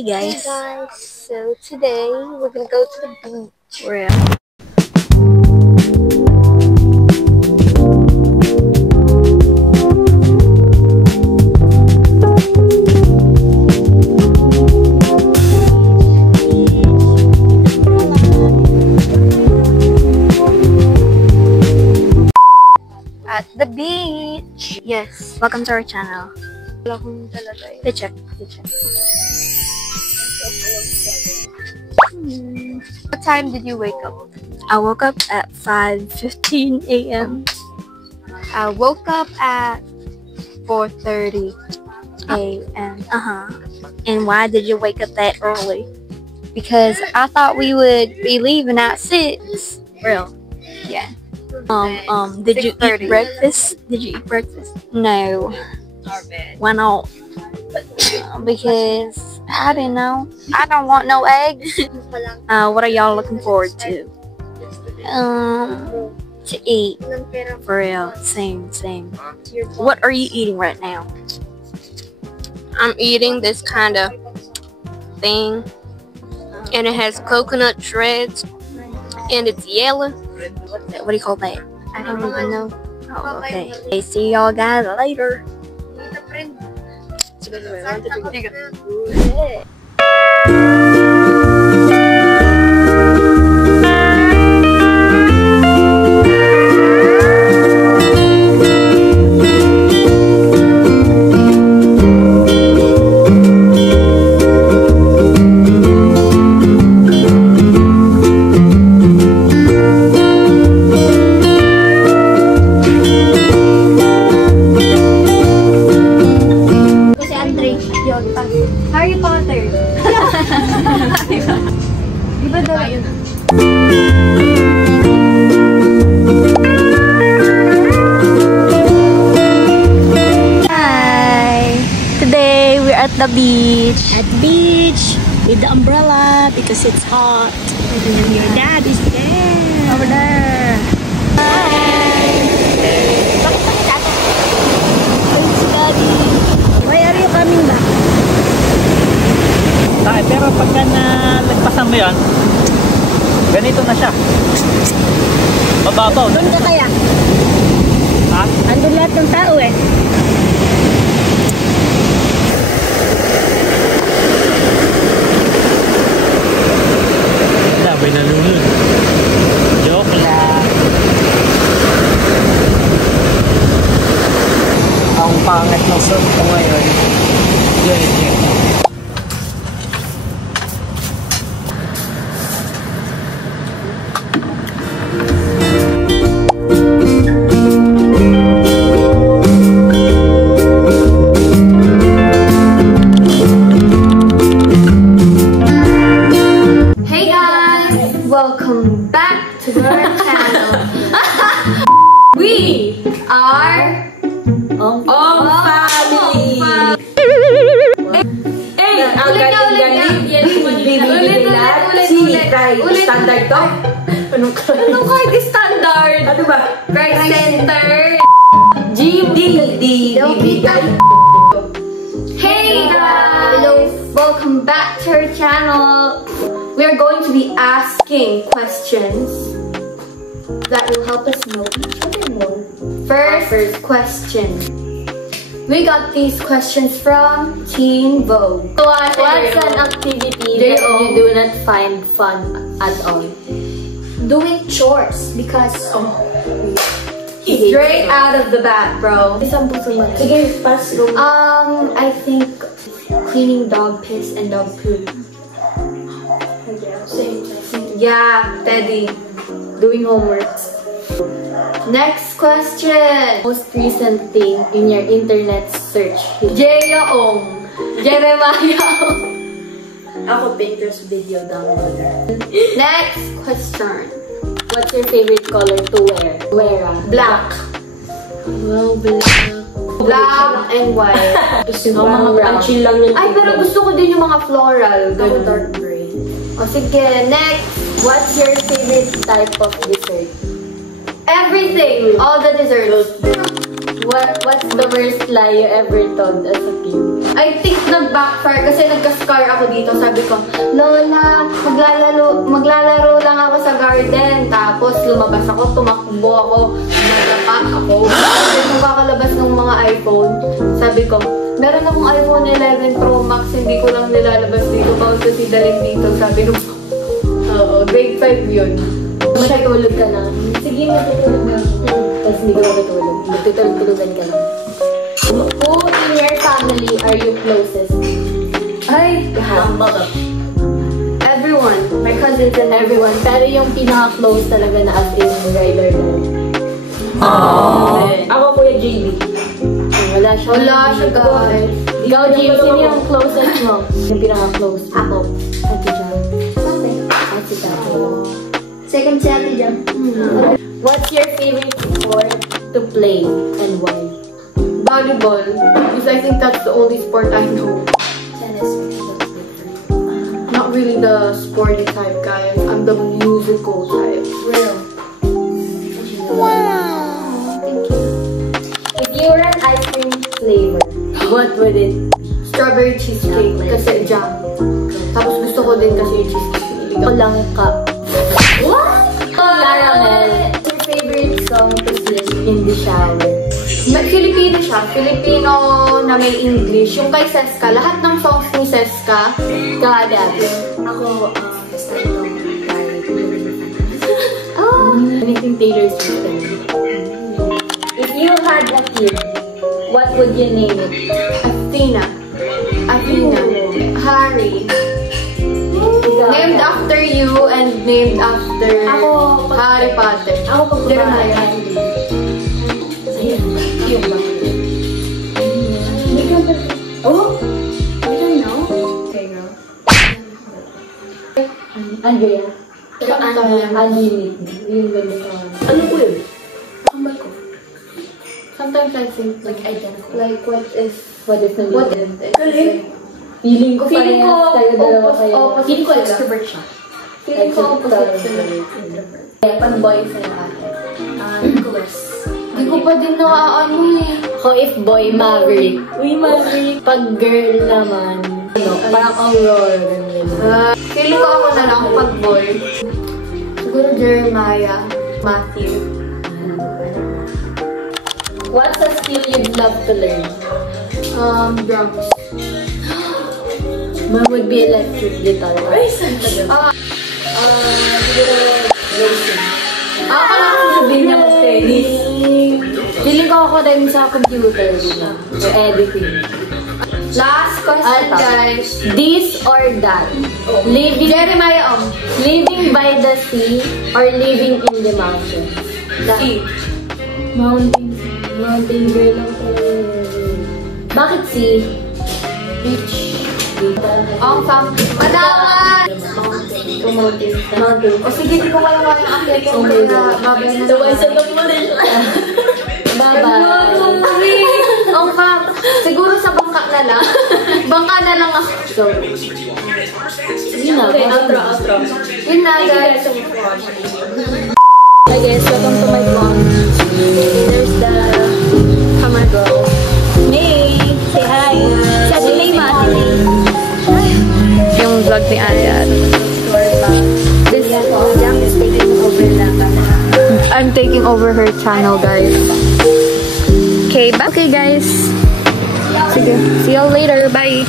Hey guys. Hey guys, so today we're gonna go to the beach. We're At the beach. yes. Welcome to our channel. Wala kong talaga eh. Let's check. What time did you wake up? I woke up at 5:15 a.m. I woke up at 4:30 a.m. And why did you wake up that early? because I thought we would be leaving at 6. Real. Yeah. Did you 6:30. eat breakfast? Did you eat breakfast? No, Why not? because I didn't know. I don't want no eggs. What are y'all looking forward to? To eat. For real. Same. What are you eating right now? I'm eating this kind of thing, and it has coconut shreds, and it's yellow. What do you call that? I don't even know. Oh, okay. Okay, see y'all guys later. Harry Potter. Diba daw? Hi! Today we're at the beach. At the beach with the umbrella because it's hot. And your dad is there. Over there. Hi! Thanks, Daddy. Why are you coming back? Pero pagka nagpasan mo yan, ganito na siya. Mababaw. Doon ka kaya? Ha? Andun lahat ng tao eh. Wala, may nalunod. Joke lang. Ang pangit ng surf ko ngayon. Yun. Welcome back to our channel. We are family. Hey, ang galing-galing yan ulit. Standard to? Anong Kahit standard. Ano ba? Christ Center. Hey guys! Welcome back to our channel. We are going to be asking questions that will help us know each other more. First question. We got these questions from Teen Vogue. What's an activity that you do not find fun at all? Doing chores because straight out of the bat, bro. Sige, pass go. I think cleaning dog piss and dog poop. Yeah, Teddy. Doing homework. Next question. Most recent thing in your internet search. Jeyaong. Jeremiah. Ako, Pinterest video downloader. Next question. What's your favorite color to wear? Black. Well, Black and white. Gusto ko mga chill lang yung Ay, pero gusto ko din yung mga floral. Ako dark gray. O sige, next. What's your favorite type of dessert? Everything. All the desserts. What's the worst lie you ever told as a kid? I think nag-backfire kasi nagka-scar ako dito. Sabi ko, Lola, maglalaro lang ako sa garden. Tapos lumabas ako, tumakbo ako, nagapa ako. Tapos nakakalabas ng mga iPhone. Sabi ko, meron akong iPhone 11 Pro Max, hindi ko lang nilalabas dito. Bawal ko si Dalin dito. Sabi ko, oo, grade 5 yun. Matutulog ka na. Sige, matutulog na. Tapos hindi ka matutulog. Matutulog-tulugan ka lang. Who in your family are you closest? Ay, everyone. My cousins and Everyone. Pero yung pinaka-close talaga na as in ride or die. Ako, Kuya JB. Wala siya. Wala siya, guys. Ikaw, JB, sino yung closest mo? Yung pinaka-close. Ako. Ate Jam. Ate Jam. Second si Ate Jam. What's your favorite sport to play and why? Volleyball. Because I think that's the only sport I know. Not really the sporty type, guys. I'm the musical type. Real. Wow. Thank you. If you were an ice cream flavor, what would it be? Strawberry cheesecake. Kasi jam. Tapos gusto ko din kasi yung cheesecake. Ako lang ka. What? Caramel. What's your favorite song to sing in the shower? Filipino siya. Filipino na may English. Yung kay Seska. Lahat ng songs ni Seska. Gagabi. Ako, Stanton. Anything Taylor Swift. If you had a kid, what would you name it? Athena. Harry. Named after you and named after Harry Potter. Ako pag Jeremiah. Yung ba? Oh! You don't know? Okay, girl. Andrea. Sometimes. Yung ganda sa... Ano ko yun? Kambal ko. Sometimes I think Like identical. like what if What if Feeling ko Feeling ko kayo dalawa kayo. opposite Feeling ko sila. extrovert siya. Feeling ko opposite sila. Kaya pag boy sa'yo ate. Nicholas. Hindi ko pa din naaano eh. Ako if boy, Maverick. Uy, Maverick. Pag girl naman, ano, parang Aurora. Feeling ko ako na lang pag boy. Siguro Jeremiah, Matthew. What's a skill you'd love to learn? Drums. Mine would be electric guitar. Siguro Racing. ako lang sasabihin niya kasi tennis. Feeling ko ako rin sa computer. Or editing. Last question, Ito. guys. This or that? Jeremiah, Living by the sea or living in the mountains? sea. Mountain girl lang talaga. Bakit sea? Beach. Ang Madaman! Mountain. O sige, di ko wala kaya ang akyat yung na babay na naman. Bye-bye. Ang siguro sa bangka na lang. Bangka na lang ako. So, yun na. Okay, outro. Yun na, guys. Hi guys, welcome to my vlog. There's the camera girl. May! Say hi! Si Ate May ma, Ate May. Yung vlog ni Ayat. This Jam is taking over na camera. I'm taking over her channel, guys. Okay, bye. Okay, guys. Sige. See you later. Bye.